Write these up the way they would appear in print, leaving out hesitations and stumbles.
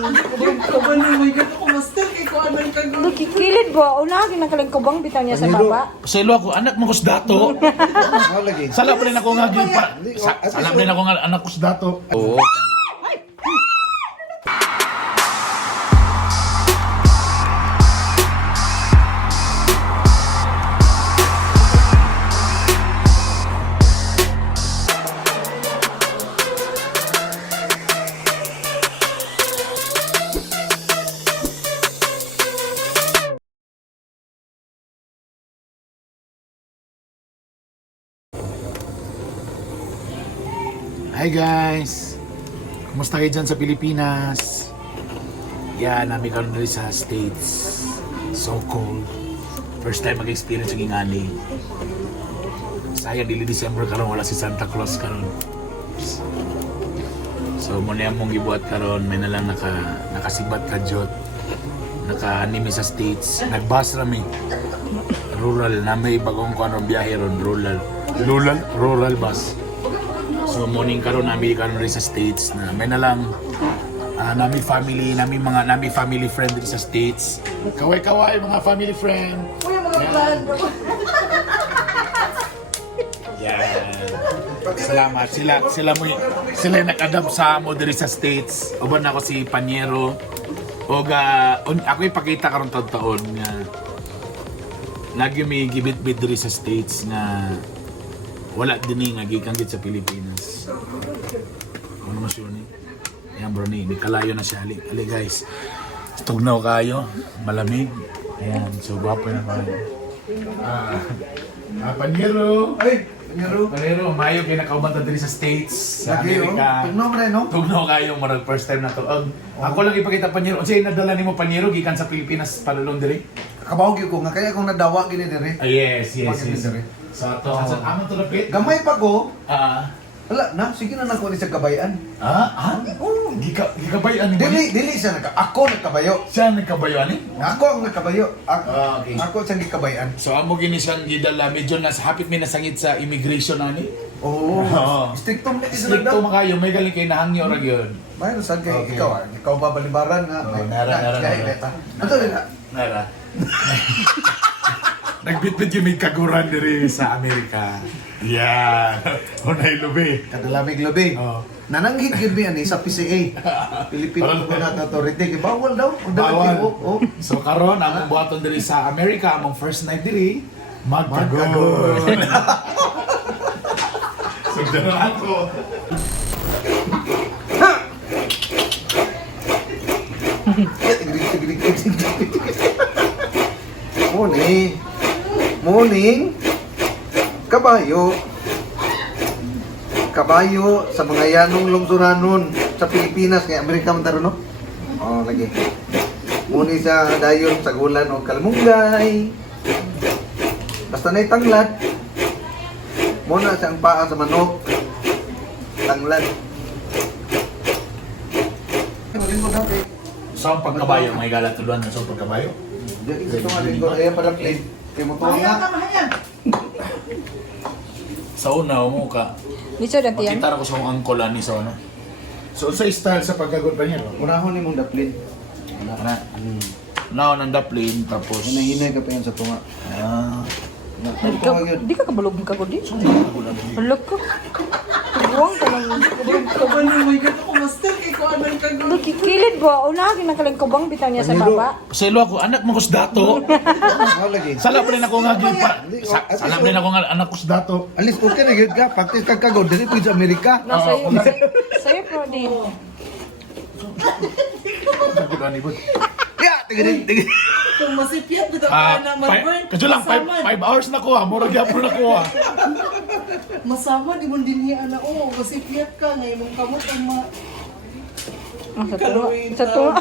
Kaban mo yung ko master kay ko anong kagod. Kilid ba? Una, ginakaling kubang bitaw niya sa baba. Paselo ako, anak mo kusdato. Lagi. Sala pa rin ako nga sala pa rin ako nga anak kusdato. Oo. Hi guys! Kumusta kayo dyan sa Pilipinas? Yan, namin karoon rin sa States. So cold. First time mag-experience ng ingani. Sayang, dili December karon wala si Santa Claus karon. So muna yung mong gibuhat karon, may nalang nakasibat ka jot. Naka-anime sa States. Nag-bus rami. Rural, na may bagong kuan biyahe ron, rural bus. So morning karon namin karon rin sa States na may na lang nami family friend din sa States. Kaway mga family friend. Uy, mga plan. Yeah. Salamat sila nag-adapt sa amo diri sa States. Uban ako si Panyero. Ako ipakita karon taon nga lagi may gibit-bit diri sa States nga wala din nga gikan gid sa Pilipinas. Ano mas yun eh? Ayan bro ni kalayo na siya. Ali guys. Tugnaw kayo, malamig. Ayan, so gwapo na kayo. Panyero. Ay, Panyero. Panyero, mayo kayo nakauban ta diri sa States, sa Lagi, oh. Amerika. Tugnaw mo rin, no? Tugnaw kayo, marag first time na to. Ako lang ipakita Panyero. Unsay nadala nimo Panyero gikan sa Pilipinas padulong diri? Kabaw gyud ko nga kaya akong nadawa gini dire. Yes. Bakit diri? Sa to, sa amon to lapit. Gamay pa ko. Ah. Wala na, sige na nako ni sa kabayan. Oh, gikabayan ni Dili siya ako nagkabayo. Siya nagkabayo ani? Ako ang nagkabayo. Okay. Ako siyang gikabayan. So amo gini siyang gidala medyo nas hapit mi nasangit sa immigration ani. Oo. Oo. Stricto mo isa Stricto lang. makayo may galing kay nahangyo ra gyud. Mayroon sa kay Okay. ikaw ba balibaran nga. Oo, nara. Ato na. Nara. Nagbitbit yung may kaguran diri sa Amerika. Yeah. Unay lubi. Kadalamig labi. Oo. Nananghit yun ba yan sa PCA? Philippine Coconut Authority. Bawal daw. Bawal. Oh. So karon ang buhaton diri sa Amerika among first night diri magkagon. So dito ako. Morning. Kabayo sa mga yanong lungsuranon sa Pilipinas kay Amerika man taro no. Oh, lagi. Muni sa dayon sa gulan o kalmunggay. Basta na tanglad. Muna sa ang paa sa manok. Tanglad. So ang pagkabayo may galat tuluan na so pagkabayo. Jadi ito nga rin ko ayan para plate. Kay mo to nga. Sa una mo ka Dito dati yan. makita ra ko sa akong angkol ani sa una. So sa style sa pagkagon pa niya. Unahon ni mong daplin. Na. Now nang daplin tapos Hinay-hinay ka pa yan sa tunga. Di ka kabalog ka ko di. Balog ko. Tuwang ka lang. Kaban mo yung ko master kay ko anong kagod. Kilid ba? Una, ginakaling kubang bitaw niya sa baba. Paselo ako, anak mo kusdato. Lagi. Sala pa rin ako nga sala pa rin ako nga anak kusdato. Alis okay na gyud ka. Practice kag kagod dili pud sa Amerika. Sa'yo po din. Ya, tigil. Kung masipyat bitaw ka na mag-burn. Kadyo lang 5 hours na ko ha, mura gyapon na ko ha. Masama di mo din niya ana o masipyat ka ngay mong kamot ang Sa tuwa.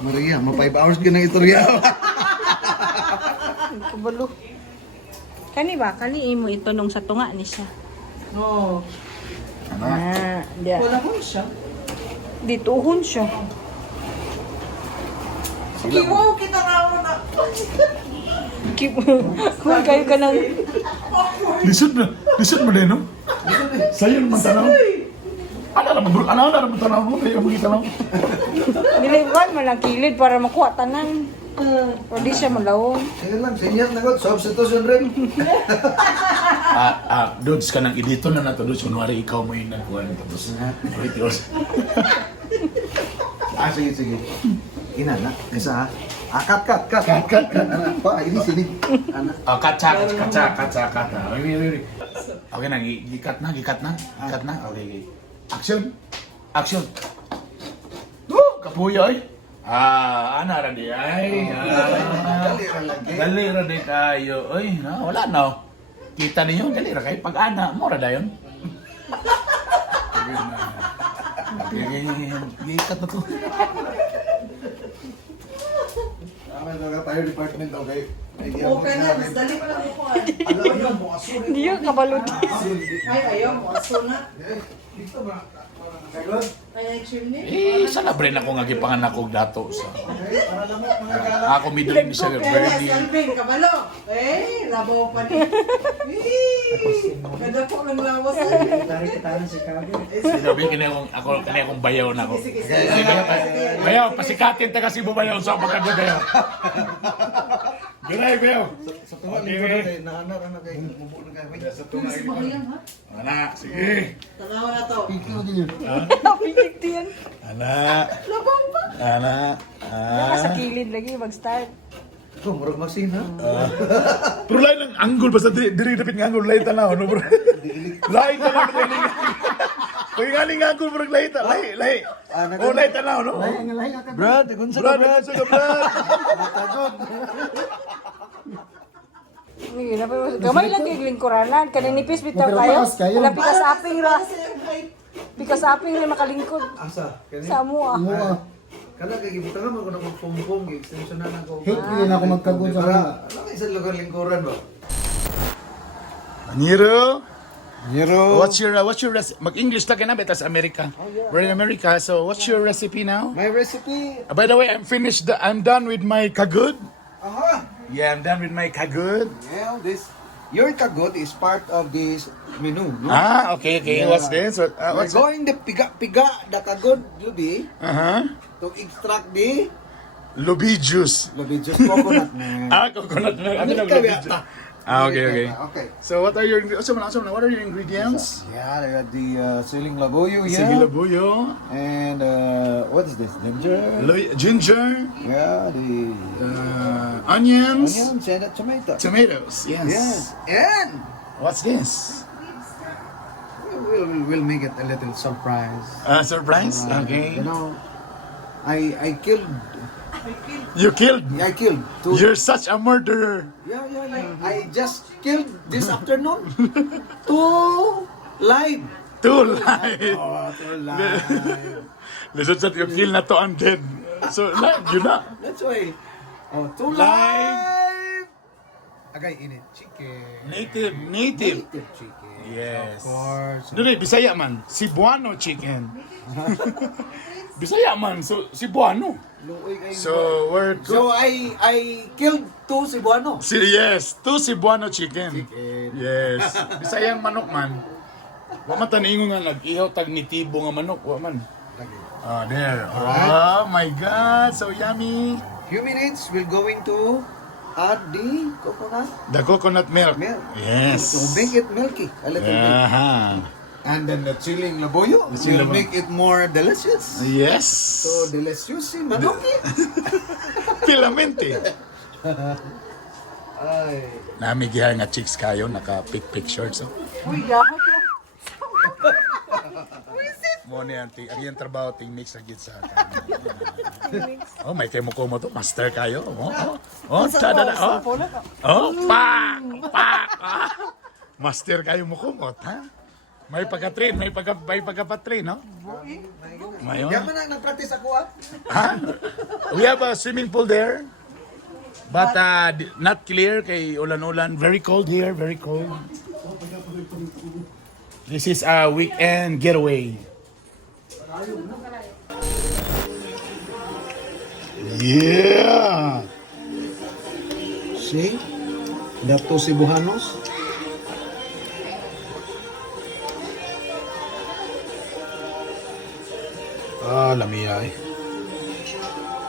Maria, ma 5 hours gyud na istorya. Kabalo. Kani ba? Kani imo ito nung sa tunga ni siya. No. Diya. Wala ko siya. Dituhon siya. Kiwo kita raw na. Kung kayo ka ng... Lisod mo din no? Sayo naman tanaw. Ano naman tanaw mo kayo mo tanaw. man lang kilid para makuha tanan. Pero di siya malawon. Sige lang, senior na God, substitution rin. Dudes ka nang edito na nato, Dudes. Kunwari ikaw mo yung nagkuhan. Tapos, Sige. Ina na, isa ha. Cut. Anak, pa, ini sini. Anak. kata. Okay na, gikat na. Okay. Action. Kapuyoy. Ana ra di ay. Dali ra di kayo. Oy, wala na. Kita niyo, dali ra kay pag-ana mo ra dayon. Gikat na to. Tayo department, okay? Okay na, mas dali pa lang ako. Ayaw mo, aso. Hindi yung kabalot. Ay, ayaw mo. Aso na. Dito ba? Ay, chimney. Salabre na ko nga gipanganak og dato sa. Para lang mo, mga gala. Ako middle ni siya Kaya Bernie. Alvin, kabalo. Labaw pa ni. Ganda po ng lawas. Sinabi kini akong bayaw na ako. Sige. Bayaw, pasikatin ta kasi bayaw sa pagkado bayaw. Giray bayaw. Sa tunga, lingkod na kayo. Naanar, anak kayo. Mubo na kayo. Sa tunga, Anak, sige. Tanawa na to. Pitik yan. Anak. Labaw pa. Anak. Baka sa kilid lagi mag-start. Ito, murag masin, ha? Pero lain lang anggol basta diri dapit nga anggol lain tanaw no bro. Lain tanaw no. Kung galing nga anggol bro lain lain. Oh lain tanaw no. Brad, kunsa Brad, sa Brad. Hindi na pa. Gamay lang kay lingkuranan. Kaninipis bitaw tayo. Wala pikas aping ra. Pikas aping ra makalingkod. Asa? Sa amo ah. Kana kay gibutangan mo ko na magpumpong, gi-extensionan ako. Hate din ako magkagod sa Para, mga. alam isa lugar lingkuran ba? Niro. Nero. What's your recipe? Mag-English lang na betas America. We're in America, so what's your recipe now? My recipe. By the way, I'm done with my kagud. Aha. Yeah, I'm done with my kagud. Yeah, your kagot is part of this menu, no? Okay. Yeah. What's this? We're What's it? going the piga the kagot lubi to extract the Lubi juice. lubi juice coconut na. Coconut milk. Ano na Ikaw lubi yata. juice? Okay. Okay. So what are your what are your ingredients? Yeah, I got the siling labuyo here. Sige labuyo, And what is this? Ginger. ginger, Yeah, the onions, onions and the tomato. tomatoes. Yes. Yes. And What's this? we'll make it a little surprise. Surprise. Okay. You know, I killed You killed. I killed two. You're such a murderer. Yeah. I just killed this afternoon. Two live. Two live. Oh, two live. Listen sa you kill na to undead. So live yun na. That's why. Oh, two Live. live. Agay init chicken. Native. Native chicken. Yes. Of course. Doon Bisaya man. Cebuano chicken. Bisaya man. So Cebuano. Luoy kayo. So I killed two Cebuano. Yes, two Cebuano chicken. Yes. Bisayang manok man. Wa man taningon nga nag-ihaw tag nitibo nga manok, wa man. There. Alright. Oh my god, so yummy. Few minutes, we're going to add the coconut The coconut milk. milk. Yes. To make it milky a little bit. Aha. And then the chiling laboyo The chili will laboyo. make it more delicious. Yes. So delicious si manoki. Filamente. Ay. Nami gihay nga chicks kayo naka-pick shorts. Oh. Uy, gahak lang. Mo ni auntie, ang iyang trabaho ting mix sa gitsa. Oh, may kay mo to, master kayo. Tada. Pak. Master kayo mo kumot, ha? May pagka-train, may pagka-pa-train, no? Mayon. Yaman ang nag-practice ako ah. Ha? We have a swimming pool there. But not clear kay ulan-ulan. Very cold here, very cold. This is a weekend getaway. Yeah. See? Dato Cebuanos. Lamia eh.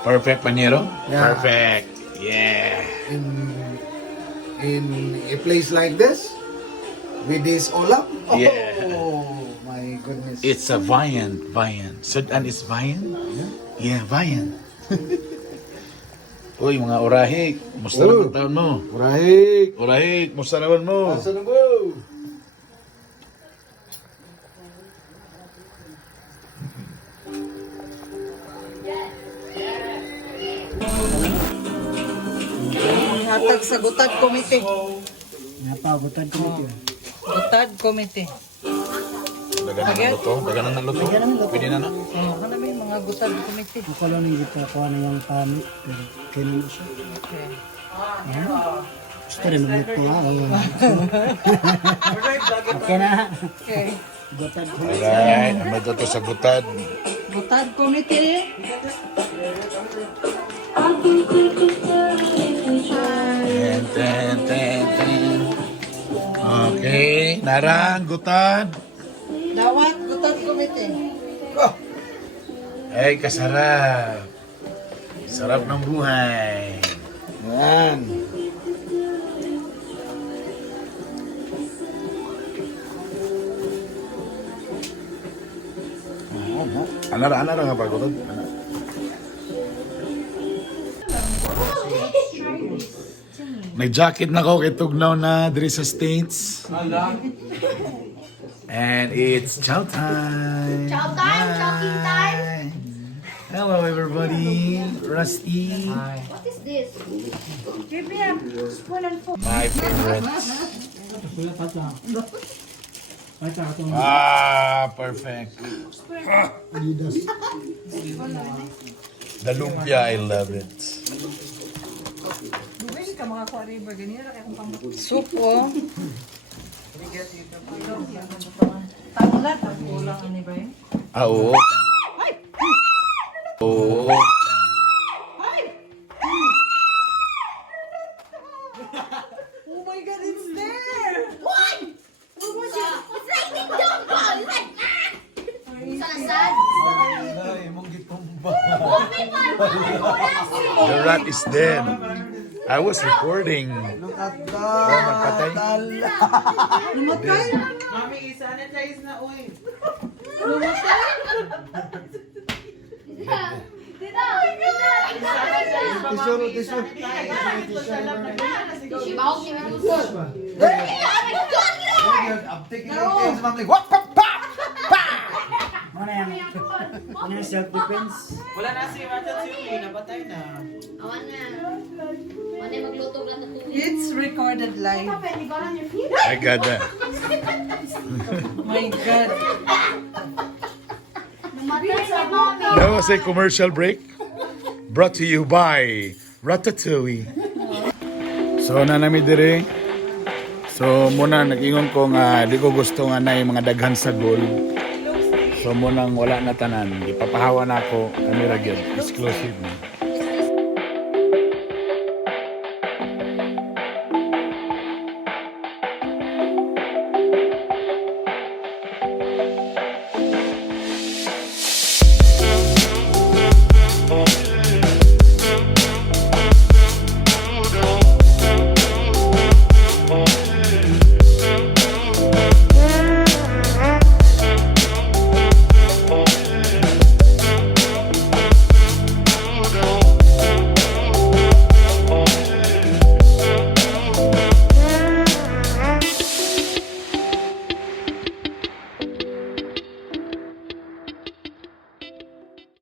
Perfect, Panyero? Yeah. Perfect. Yeah. In a place like this, with this Olap. Yeah. Oh my goodness. It's a Viand. Sudan is Viand? Yeah, Viand. Uy, mga orahik. Musta naman taon mo? Right. Orahik, musta naman mo? Asa na mo? Hatag sa Gutad Committee. Napagutad ko ito. Gutad Committee. Dagan na luto. Pwede na na. Ano ba yung mga Gutad Committee? Ako lang yung gita ko ano yung pamit. Kaya naman siya. Okay. Gusto rin maglit ko nga. Okay na. Okay. Gutad ko. Alright, may toto sa gutad. Gutad Committee. Ten. Okay, narang gutad. Dawat Gutad Committee. Ay, kasarap. Sarap ng buhay. Yan. Anara nga ba gutad? May jacket na ko kay tugnaw na diri sa States. And it's chow time. Chow time, chowking time. Hi. Hello everybody. Rusty. What is this? Give me a spoon and fork. My favorites. Kuya pata. Pata itong Ah, perfect. Adidas. The lumpia, I love it. Soup oh. Tanglad ang kulang ini ba yun? Ah, oo. Oo. Oh my God, it's there! What? It's like Ding Dong Ball. It's like Salasad. Oh my God. The rat is dead. I was recording. Look at Oh, magpatay. Lumatay! Tisuro, tisuro. Bawang ni Medusa. I'm taking my hands, I'm like, what? Pa, pa! Ano yan? Ano yung self-defense? Awan na. Ano yung magluto lang na tubig? It's recorded live. I got that. My God. Namatay si Mommy. That was a commercial break brought to you by Ratatouille. So, nanami dire. So, muna nag-ingon ko nga di ko gusto nga na yung mga daghan sa gold. So, munang wala na tanan. Ipapahawa na ako kami gyud exclusive na.